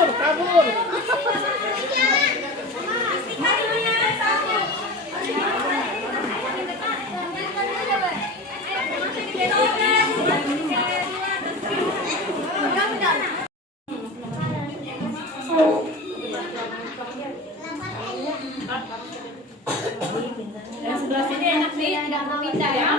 kabur, kabur. Yang sebelah sini enak sih, tidak mau pindah ya.